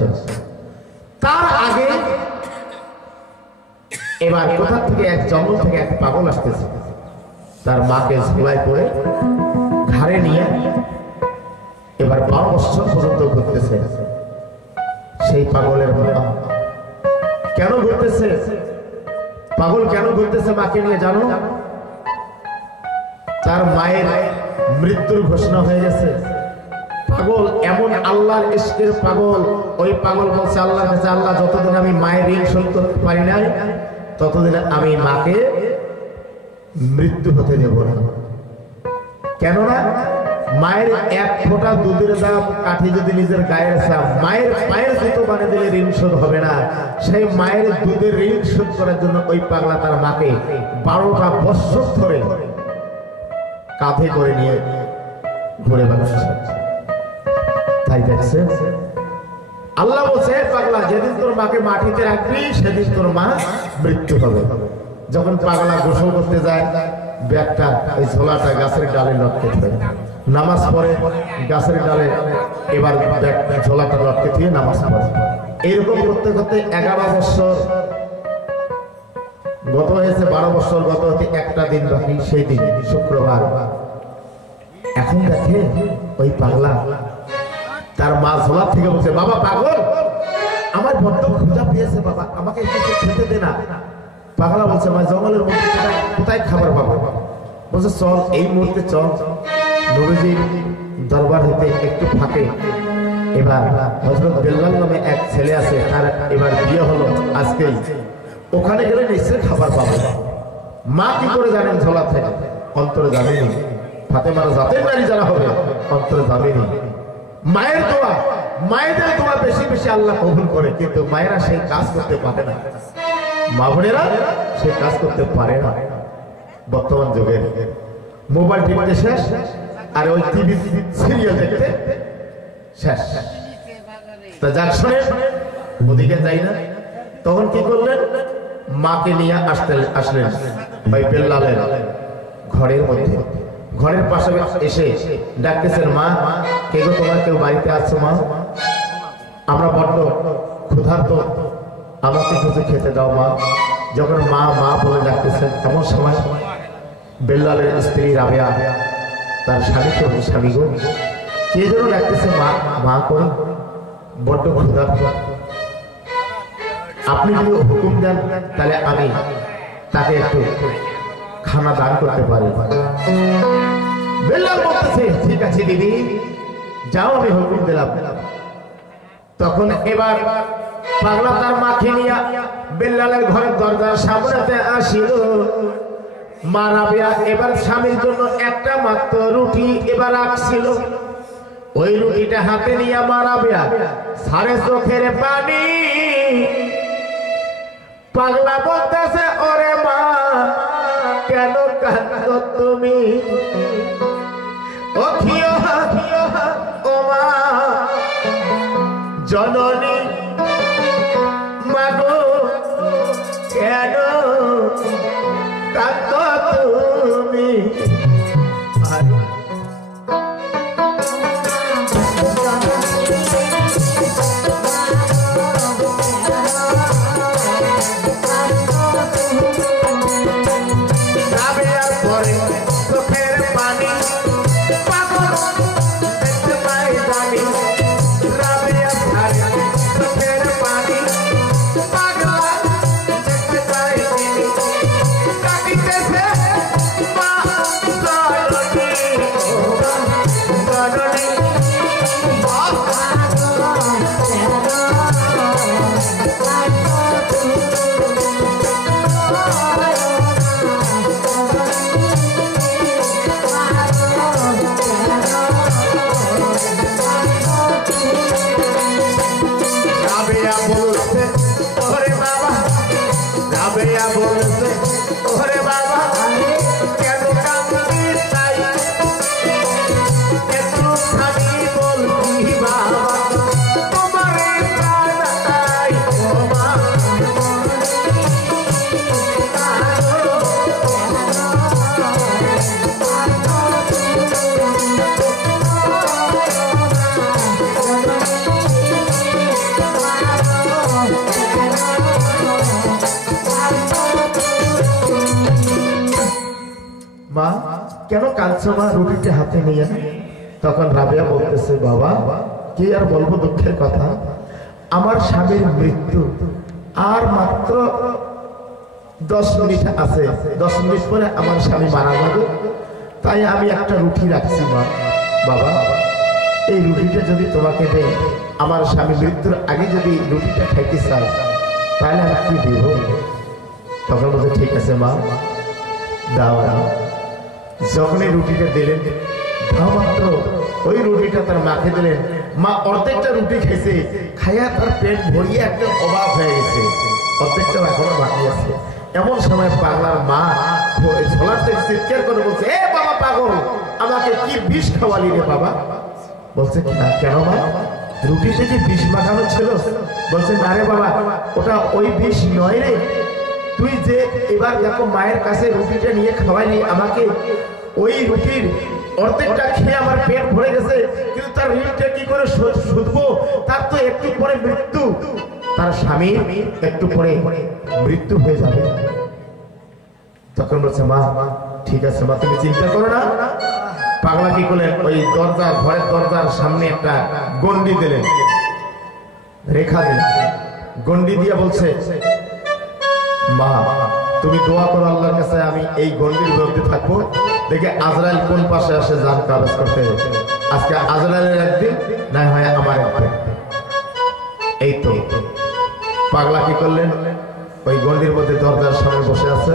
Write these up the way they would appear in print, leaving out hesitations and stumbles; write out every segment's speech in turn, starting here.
হচ্ছেন। তার আগে এবার কোথা থেকে এক জঙ্গল থেকে এক পাগল আসতেছে, তার মাকে ঝোলায় পড়ে ঘাড়ে নিয়ে এবার 12 বছর পর্যন্ত ঘুরতেছে। সেই পাগলের মা কেন ঘুরতেছে, পাগল কেন ঘুরতেছে মাকে নিয়ে জানো? তার মায়ের মৃত্যুর ঘোষণা হয়ে গেছে। পাগল এমন আল্লাহর ইশকের পাগল, ওই পাগল বলছে আল্লাহর কাছে, আল্লাহ যতদিন আমি মায়ের ঋণ শোধ করতে পারি না ততদিন আমি মাকে মৃত্যু হতে দেব না। কেননা মায়ের এক ফোঁটা দুধের দাম কাঠি যদি নিজের গায়ে আসা, মায়ের পায়ের জুতো বানিয়ে দিলে ঋণ শোধ হবে না। সেই মায়ের দুধের ঋণ শোধ করার জন্য ওই পাগলা তার মাকে 12টা বছর ধরে কাঁধে করে নিয়ে ঘুরে বেড়াচ্ছে। তাই দেখছেন আল্লাহ বলছে, পাগলা যেদিন তোর মাকে মাটিতে রাখবি সেদিন তোর মা মৃত্যু হবে। যখন পাগলা গোসল করতে যায়, ব্যাগটা ওই ঝোলাটা গাছের ডালে লটকে থাকে, নামাজ পড়ে গাছের ডালে এবার ব্যাগটা ঝোলাটা লটকে দিয়ে নামাজ পড়ে। এইরকম করতে করতে 11 বছর গত হয়েছে, 12 বছর গত হতে একটা দিন বাকি, সেই দিন শুক্রবার। এখন দেখে ওই পাগলা তার মা ঝোলা থেকে বলছে, বাবা পাগল আমার বড্ড ক্ষুধা পেয়েছে বাবা, আমাকে কিছু খেতে দে না। পাগলা বলছে, মা জঙ্গলের মধ্যে কোথায় খাবার পাবো? বলছে চল এই মুহূর্তে চল নবীজির দরবার হইতে একটু ফাঁকে এবার হযরত বেলাল নামে এক ছেলে আছে, তার এবার বিয়ে হলো আজকেই, ওখানে গেলে নিশ্চয়ই খাবার পাবো। মা কি করে জানেন ঝোলা থেকে? অন্তরে জানেনি। ফাতেমার জাতের নারী যারা হবে অন্তরে জানেনি। মায়ের দোয়া, মায়েদের দোয়া বেশি বেশি আল্লাহ কবুল করে, কিন্তু মায়েরা সেই কাজ করতে পারে না, মা বোনেরা সেই কাজ করতে পারে না। বর্তমান যুগে মোবাইল টিভিতে শেষ, আর ওই টিভি সিরিয়াল দেখতে শেষ। তা যাক শুনে ওদিকে যাই না। তখন কি করলেন? মাকে নিয়ে আসলেন ভাই বেল্লালের ঘরের মধ্যে, ঘরের পাশে এসে ডাকতেছেন, মা কে গো, তোমার কেউ বাড়িতে আছো মা? আমরা বড্ড ক্ষুধার্ত, আমাকে কিছু খেতে দাও মা। যখন মা মা বলে ডাকতেছেন, এমন সময় বেল্লালের স্ত্রী রাবেয়া তার স্বামীকে বলছে, স্বামী গো কে যেন ডাকতেছে মা মা করে, বড্ড ক্ষুধার্ত, আপনি যদি হুকুম দেন তাহলে আমি তাকে একটু খানা দান করতে পারি। বেল্লাল বলতেছে, ঠিক আছে দিদি যাও, আমি হুকুম দিলাম। তখন এবার পাগলা তার মাকে নিয়ে বেল্লালের ঘরের দরজার সামনে আসিল। মা রাবেয়া এবার স্বামীর জন্য একটা মাত্র রুটি এবার রাখছিল। ওই রুটিটা হাতে নিয়ে মা রাবেয়া সারে চোখের পানি। পাগলা বলতেছে, ওরে মা কেন কাঁদো তুমি? ও খিও ও মা জননী মাগো কেন কাঁদো তুমি? মা কেন কাঁদছো মা, রুটিটা হাতে নিয়ে। তখন রাবেয়া বলতেছে, বাবা কি আর বলবো, দুঃখের কথা, আমার স্বামীর মৃত্যু আর মাত্র 10 মিনিট আছে, 10 মিনিট পরে আমার স্বামী মারা যাবে, তাই আমি একটা রুটি রাখছি মা। বাবা এই রুটিটা যদি তোমাকে দেই, আমার স্বামী মৃত্যুর আগে যদি রুটিটা খাইতে চাই তাহলে আমি কি দিব? তখন বলছে ঠিক আছে মা, দাও। যখনই রুটিটা দিলেন, দাও মাত্র ওই রুটিটা তার মাকে দিলেন। মা অর্ধেকটা রুটি খেয়েছে, খাইয়া তার পেট ভরিয়ে একটা অবাক হয়ে গেছে, অর্ধেকটা এখনো বাকি আছে। এমন সময় পাগলার মা ঝোলার থেকে চিৎকার করে বলছে, এ বাবা পাগল, আমাকে কি বিষ খাওয়ালি রে বাবা? বলছে কেন মা, রুটি থেকে বিষ মাখানো ছিল? বলছে না রে বাবা, ওটা ওই বিষ নয় রে, তুই যে এবার দেখো মায়ের কাছে রুটিটা নিয়ে খাওয়াইনি আমাকে, ওই রুটির অর্ধেকটা খেয়ে আমার পেট ভরে গেছে, কিন্তু তার ঋণটা কি করে শুধবো? তার তো একটু পরে মৃত্যু, তার স্বামী একটু পরে মৃত্যু হয়ে যাবে। তখন বলছে মা ঠিক আছে মা, তুমি চিন্তা করো না। পাগলা কি করলেন, ওই দরজার ঘরের দরজার সামনে একটা গন্ডি দিলেন, রেখা দিলেন, গন্ডি দিয়ে বলছে মা তুমি দোয়া করো আল্লাহর কাছে, আমি এই গন্ডির মধ্যে থাকবো, দেখে আজরাইল কোন পাশে আসে জান কাজ করতে। আজকে আজরাইলের একদিন, না হয় আমার একদিন। এই তো পাগলা কি করলেন, ওই গন্ডির মধ্যে দরজার সামনে বসে আছে।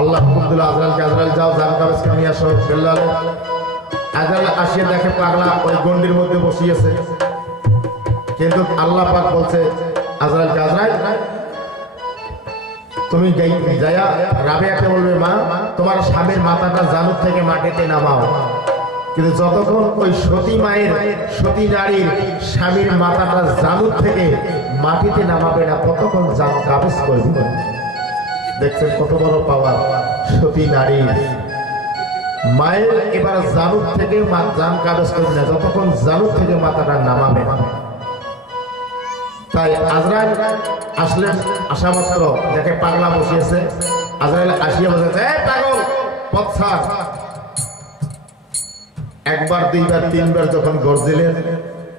আল্লাহ হুকুম দিল আজরাইলকে, আজরাইল যাও জান কাজ নিয়ে আসো। বেল্লাল আজরাইল আসিয়ে দেখে পাগলা ওই গন্ডির মধ্যে বসিয়েছে, কিন্তু আল্লাহ পাক বলছে আজরাইলকে, আজরাইল তুমি যাইয়া রাবেয়াকে বলবে মা তোমার স্বামীর মাথাটা জানুর থেকে মাটিতে নামাও। কিন্তু যতক্ষণ ওই সতী মায়ের, সতী নারীর স্বামীর মাথাটা জানুর থেকে মাটিতে নামাবে না, ততক্ষণ জান কাবেজ করবে। দেখছেন কত বড় পাওয়ার সতী নারী। মায়ের এবার জানুর থেকে জান কাবেজ করবে না, যতক্ষণ জানুর থেকে মাথাটা নামাবে না। তাই আজরাইল আসলেন, আসা মাত্র দেখে পাগলা বসিয়েছে। আজরাইল আসিয়া বসেছে, পাগল পথ ছাড়। একবার দুইবার তিনবার যখন গর্জিলেন,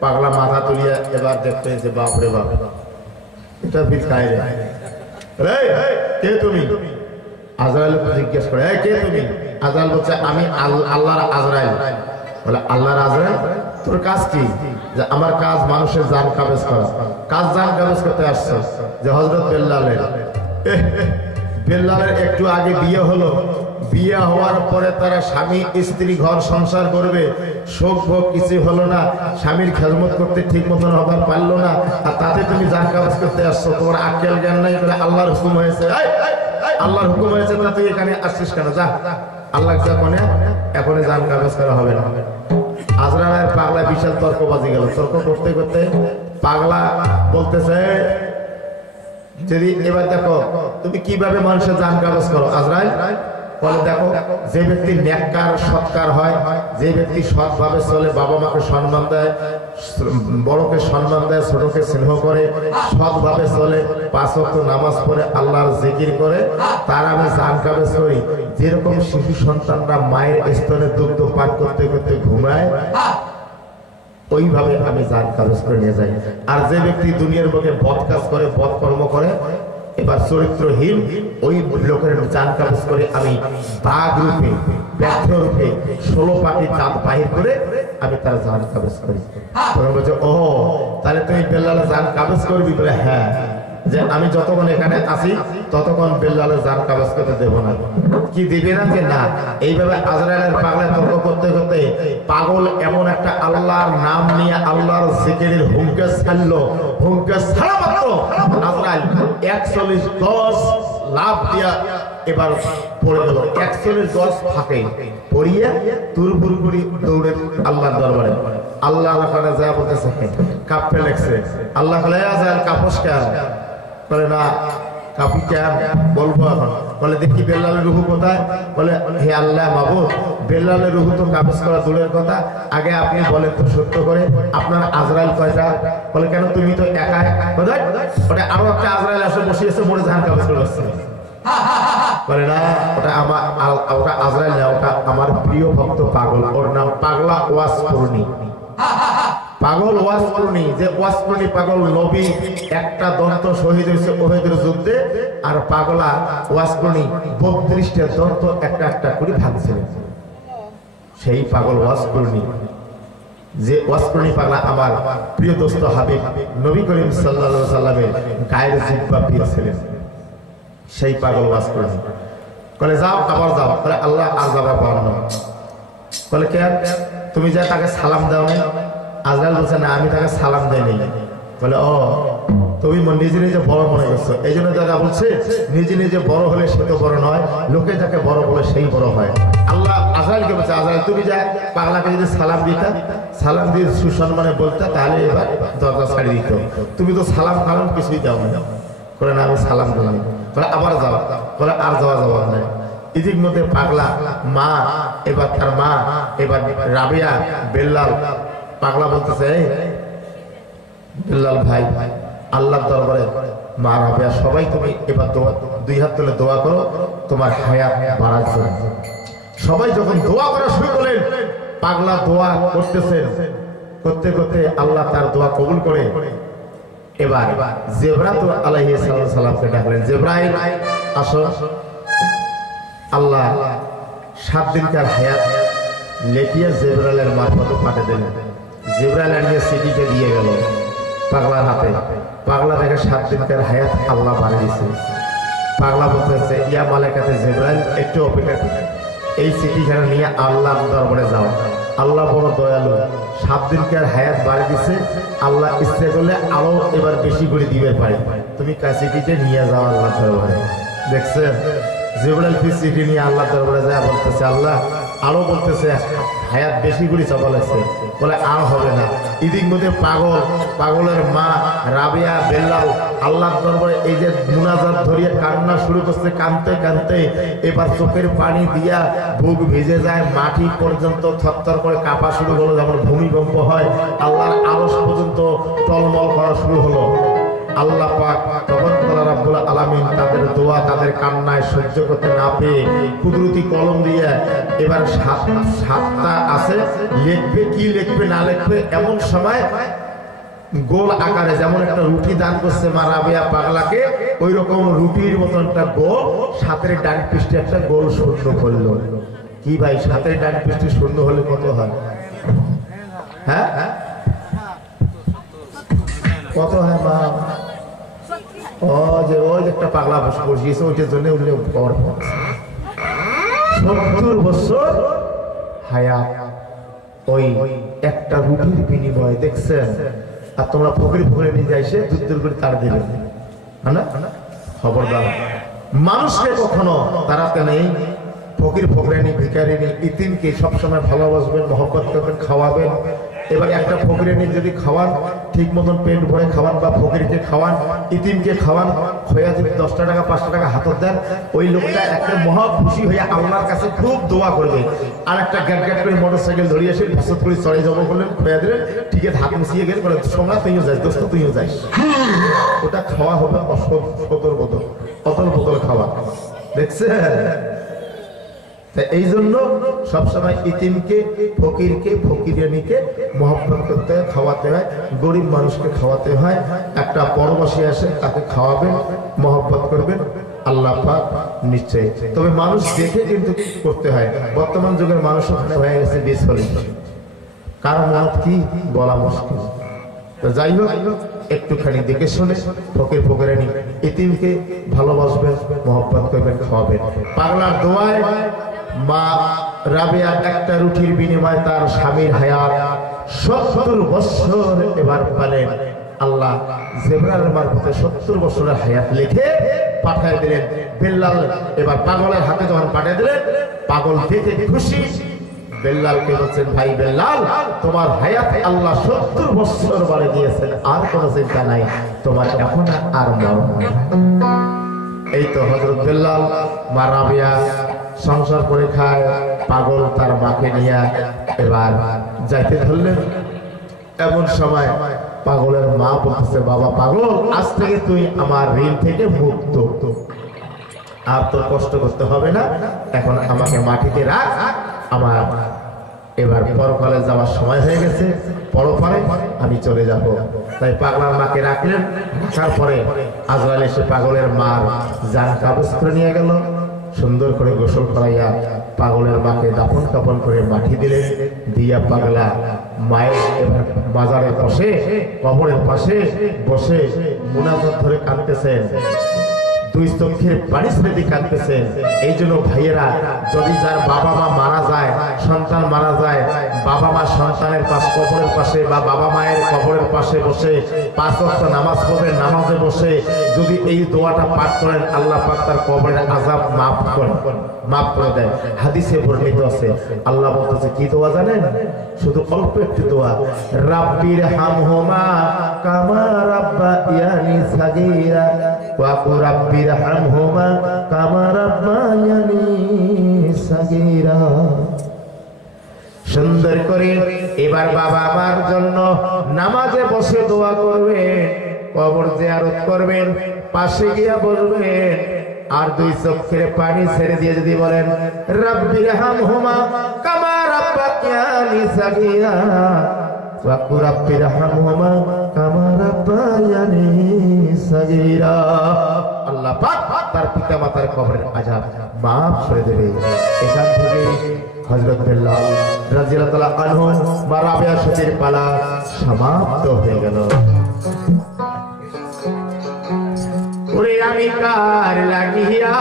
পাগলা মাথা তুলিয়া এবার দেখতে এসে বাপরে বাপ, এটা বিছায় রে, কে তুমি? আজরাইল জিজ্ঞেস করে, কে তুমি? আজরাইল বলছে আমি আল্লাহর আজরাইল। বলে আল্লাহর আজরাইল, তোর কাজ কি? যে আমার কাজ মানুষের জান কাবেজ করা। কাজ জান কাবেজ করতে আসছে যে হযরত বেল্লালের। বেল্লালের একটু আগে বিয়ে হলো, বিয়ে হওয়ার পরে তারা স্বামী স্ত্রী ঘর সংসার করবে, শোক ভোগ কিছু হলো না, স্বামীর খেদমত করতে ঠিক মতন হবার পারলো না, আর তাতে তুমি জান কাবেজ করতে আসছো, তোমার আক্কেল জ্ঞান নাই। বলে আল্লাহর হুকুম হয়েছে, আল্লাহর হুকুম হয়েছে, তা তুই এখানে আসছিস কেন? যা আল্লাহ যা কোনে, এখন জান কাবেজ করা হবে না। আজরাইল পাগলা বিশাল তর্ক বাজি গেল। তর্ক করতে করতে পাগলা বলতেছে, যদি এবার দেখো তুমি কিভাবে মানুষের জান কাবেজ করো। আজরাইল বলে দেখো, যে ব্যক্তি নেককার সৎকার হয়, যে ব্যক্তি সৎভাবে চলে, বাবা মাকে সম্মান দেয়, বড়কে সম্মান দেয়, ছোটকে স্নেহ করে, সৎভাবে চলে, 5 ওয়াক্ত নামাজ পড়ে, আল্লাহর জিকির করে, তার আমি জান কাবেজ করি। যেরকম শিশু সন্তানরা মায়ের স্তনে দুগ্ধ পান করতে করতে ঘুমায়, ওইভাবে আমি জান কাবেজ করে নিয়ে যাই। আর যে ব্যক্তি দুনিয়ার বুকে বদ কাজ করে, বদ কর্ম করে, এবার চরিত্রহীন, ওই লোকের জান কাবেজ করে আমি বাঘ রূপে, ব্যর্থ রূপে 16 পাটি দাঁত বাহির করে আমি তার জান কাবেজ করি। তখন বলছে, ও তাহলে তুমি বেল্লালের জান কাবেজ করবি? বলে হ্যাঁ, যে আমি যতক্ষণ এখানে আসি ততক্ষণ বেল্লালের জান কাবেজ করতে দেবো না। কি দিবে না? যে না। এইভাবে আজরাইলের পাগলা তর্ক করতে করতে পাগল এমন একটা আল্লাহর নাম নিয়ে আল্লাহর জিকিরের হুঙ্কার ছাড়লো। হুঙ্কার ছাড়া মাত্র আজরাইল 41 গজ লাভ দিয়া এবার পড়ে গেল। 41 গজ ফাঁকে পড়িয়ে তুরবুর করে দৌড়ে আল্লাহর দরবারে। আল্লাহ ওখানে যা বলতেছে, কাঁপতে লেগছে। আল্লাহ বলে, আজরাইল কাঁপস কেন? বলে না কাপি কেন বলবো এখন। বলে দেখি বেল্লালের রুহু কোথায়? বলে হে আল্লাহ মাবুদ, বেল্লালের রুহু তো কাবেজ করা দূরের কথা, আগে আপনি বলেন তো সত্য করে আপনার আজরাইল কয়টা? বলে কেন তুমি তো একাই। ওটা আরো একটা আজরাইল আসে বসিয়েছে, মরে জান কাবেজ করে বসছে। বলে না, ওটা আজরাইল না, ওটা আমার প্রিয় ভক্ত পাগল, ওর নাম পাগলা ওয়াসপুরনি। পাগল ওয়াসপুরনি, যে ওয়াসপুরনি পাগল নবী একটা দন্ত শহীদ হয়েছে ওহেদের যুদ্ধে, আর পাগলা ওয়াসপুরনি 32টা দন্ত একটা একটা করে ভাঙছিলেন। সেই পাগল ওয়াসপুরনি, যে ওয়াসপুরনি পাগলা আমার প্রিয় দোস্ত হাবিব নবী করিম সাল্লাল্লাহু আলাইহি সাল্লামের গায়ের জিহ্বা পেয়েছিলেন, সেই পাগল ওয়াসপুরনি। বলে যাও, আবার যাও। বলে আল্লাহ আর যাবা পার না। বলে কেন? তুমি যা তাকে সালাম দাও না? আজরাইল বলছে না, আমি তাকে সালাম দেই নাই। বলে ও, তুমি নিজে নিজে বড় মনে করছো, এই জন্য দাদা বলছে নিজে নিজে বড় হলে সে তো বড় নয়, লোকে যাকে বড় বলে সেই বড় হয়। আল্লাহ আজরাইলকে বলছে, আজরাইল তুমি যা পাগলাকে যদি সালাম দিতা, সালাম দিয়ে সুসম্মানে বলতা, তাহলে এবার দরজা ছাড়ি দিত। তুমি তো সালাম কালাম কিছুই দাও না। করে না, আমি সালাম দিলাম। বলে আবার যাও। বলে আর যাওয়া যাওয়া নাই। ইদিক মধ্যে পাগলা মা, এবার তার মা, এবার রাবিয়া, বেল্লাল, পাগলা বলতেছে বেল্লাল ভাই, আল্লাহর দরবারে মা রাবিয়া সবাই তুমি এবার দুই হাত তুলে দোয়া করো তোমার হায়াত বাড়ার জন্য। সবাই যখন দোয়া করা শুরু করলেন, পাগলা দোয়া করতেছেন, করতে করতে আল্লাহ তার দোয়া কবুল করে এবার জিবরাইল আলাইহিস সালামকে ডাকলেন, জিবরাইল আসো। আল্লাহ 7 দিনকার হায়াত লেখিয়ে জিবরাইলের মারফতে পাঠিয়ে দিলেন। জিবরাইল নিয়ে চিঠিটা দিয়ে গেল পাগলার হাতে। পাগলা দেখে 7 দিনকার হায়াত আল্লাহ বাড়িয়ে দিয়েছে। পাগলা বলতেছে, ইয়া মালাকাতে জিবরাইল, একটু অপেক্ষা করো, এই চিঠিখানা নিয়ে আল্লাহর দরবারে যাও। আল্লাহ বড় দয়ালু, 7 দিনকার হায়াত বাড়িয়ে দিছে। আল্লাহ ইচ্ছে করলে আরো এবার বেশি করে দিবে পারে। তুমি চিঠিটা নিয়ে যাও আল্লাহর দরবারে। দেখছেন জিবরাইল চিঠি নিয়ে আল্লাহর দরবারে যায়, বলতেছে আল্লাহ আরো, বলতেছে হায়াত বেশি করে চাপা লাগছে। বলে আর হবে না। ইদিক মধ্যে পাগলের মা রাবিয়া, বেল্লাল আল্লাহর দরবারে এই যে মুনাজাত ধরিয়ে কান্না শুরু করছে, কাঁদতে কাঁদতে এবার চোখের পানি দিয়া বুক ভিজে যায়, মাটি পর্যন্ত থরথর করে কাঁপা শুরু হলো, যেমন ভূমিকম্প হয়। আল্লাহর আরশ পর্যন্ত টলমল করা শুরু হলো। আল্লাহ পাক তখন আল্লাহ রাব্বুল আলামিন তাদের দোয়া, তাদের কান্নায় সহ্য করতে না পেয়ে কুদরতি কলম দিয়ে এবার 7টা আছে, লিখবে কি লিখবে না লিখবে, এমন সময় গোল আকারে যেমন একটা রুটি দান করছে মা রাবিয়া পাগলাকে, ওই রকম রুটির মতন একটা গোল 7-এর ডান পৃষ্ঠে একটা গোল শূন্য করলো। কি ভাই, 7-এর ডান পৃষ্ঠে শূন্য হলে কত হয়? হ্যাঁ, কত হয় মা? ওই একটা পাগলা বসিয়েছে, ওইটার জন্য উল্লেখ পাওয়ার 70 বছর হায়াত ওই একটা রুটির বিনিময়ে। দেখছেন? আর তোমরা ফকির নিয়ে যাইছে দুধ করে তার দিলে না, খবরদার মানুষকে কখনো তাড়াতে নেই। ফকিরানি, ভিখারিনী, ইতিমকে সবসময় ভালোবাসবেন, মহব্বত করবেন, খাওয়াবেন। এবার একটা ফকিরানি যদি খাওয়ান, ঠিক মতন পেট ভরে খাওয়ান, বা ফকিরকে খাওয়ান, ইতিমকে খাওয়ান, খোয়া যদি 10 টাকা 5 টাকা হাতত দেন, ওই লোকটা একটা মহা খুশি হয়ে আল্লাহর কাছে খুব দোয়া করবে। আর একটা গ্যাট করে মোটরসাইকেল ধরিয়ে এসে বসত করে চড়ে জমা করলেন, খোয়া দিলেন, ঠিক আছে, হাত মিশিয়ে গেলেন, বলে সোনা তুইও যাস, দোস্ত তুইও যাস। ওটা খাওয়া হবে অতল বোতল খাওয়া। দেখছেন? এই জন্য সবসময় ইতিমকে, ফকিরকে, ফকিরানিকে মহব্বত করতে হয়, খাওয়াতে হয়। গরিব মানুষকে খাওয়াতে হয়। একটা পরবাসী আসে, তাকে খাওয়াবেন, মহব্বত করবেন, আল্লাহ পাক নিশ্চয়ই। তবে মানুষ দেখে কিন্তু করতে হয়। বর্তমান যুগের মানুষ ওখানে হয়ে গেছে বিচলিত, কারণ কি বলা মুশকিল। তো যাই হোক, একটুখানি দেখে শুনে ফকির ফকিরানি ইতিমকে ভালোবাসবেন, মহব্বত করবেন, খাওয়াবেন। পাগলার দোয়ায় মা রাবিয়া একটা রুটির বিনিময়ে তার স্বামীর হায়াত 70 বছর এবার পেলেন। আল্লাহ জিবরাইলের মারফতে 70 বছরের হায়াত লিখে পাঠিয়ে দিলেন। বেল্লাল এবার পাগলের হাতে যখন পাঠিয়ে দিলেন, পাগল দেখে খুশি। বেল্লালকে বলছেন, ভাই বেল্লাল, তোমার হায়াত আল্লাহ 70 বছর বাড়িয়ে দিয়েছেন, আর কোনো চিন্তা নাই, তোমার এখন আর মরণ নেই। এই তো হযরত বেল্লাল, মা রাবিয়া সংসার করে খায়। পাগল তার মাকে নিয়ে এবার যাইতে ধরলেন। এমন সময় পাগলের মা বলতেছে, বাবা পাগল, আজ থেকে তুই আমার ঋণ থেকে মুক্ত। আর তোর কষ্ট করতে হবে না, এখন আমাকে মাটিতে রাখ, আমার এবার পরকালে যাওয়ার সময় হয়ে গেছে, পরপারে আমি চলে যাব। তাই পাগলার মাকে রাখলেন। রাখার পরে আজরাইল এসে পাগলের মার জান কাবজ করে নিয়ে গেল, সুন্দর করে গোসল করাইয়া পাগলের মাকে দাফন কাপন করে মাটি দিলেন। দিয়া পাগলা মায়ের এবার বাজারের পাশে, কবরের পাশে বসে মুনাজাত ধরে কাঁদতেছেন, দুই চোখের পানি ছেড়ে কাঁদতেছেন। এই জন্য ভাইয়েরা, যদি যার বাবা মা মারা যায়, সন্তান মারা যায়, বাবা মা সন্তানের পাশ কবরের পাশে বা বাবা মায়ের কবরের পাশে বসে 5 ওয়াক্ত নামাজ পড়বেন, নামাজে বসে যদি এই দোয়াটা পাঠ করেন, আল্লাহ পাক তার কবরের আযাব মাফ করে দেয়। হাদিসে বর্ণিত আছে। আল্লাহ বলতেছে কি দোয়া জানেন? শুধু অল্প একটি দোয়া, রাব্বির হামহুমা কামা রাব্বায়ানি সাগীরা ওয়া কুর রাব্বির হামহুমা কামা রাব্বায়ানি সাগীরা। সুন্দর করে এবার বাবা মার জন্য নামাজে বসে দোয়া করবেন, কবর জিয়ারত করবেন, পাশে গিয়া বলবেন, আর দুই চোখের পানি ছেড়ে দিয়ে যদি বলেন রাব্বির হামহুমা কামা রাব্বায়ানি সাগীরা ওয়া কুর রাব্বির হামহুমা কামা রাব্বায়ানি সাগীরা, আল্লাহ পাক তার পিতা মাতার কবরের আযাব মাফ করে দেবে। এখান থেকে হযরত বেলাল রাদিয়াল্লাহু তাআলা আনহু মা রাবিয়া সাথীর পালা সমাপ্ত হয়ে গেল। ওরে আমি কার লাগিয়া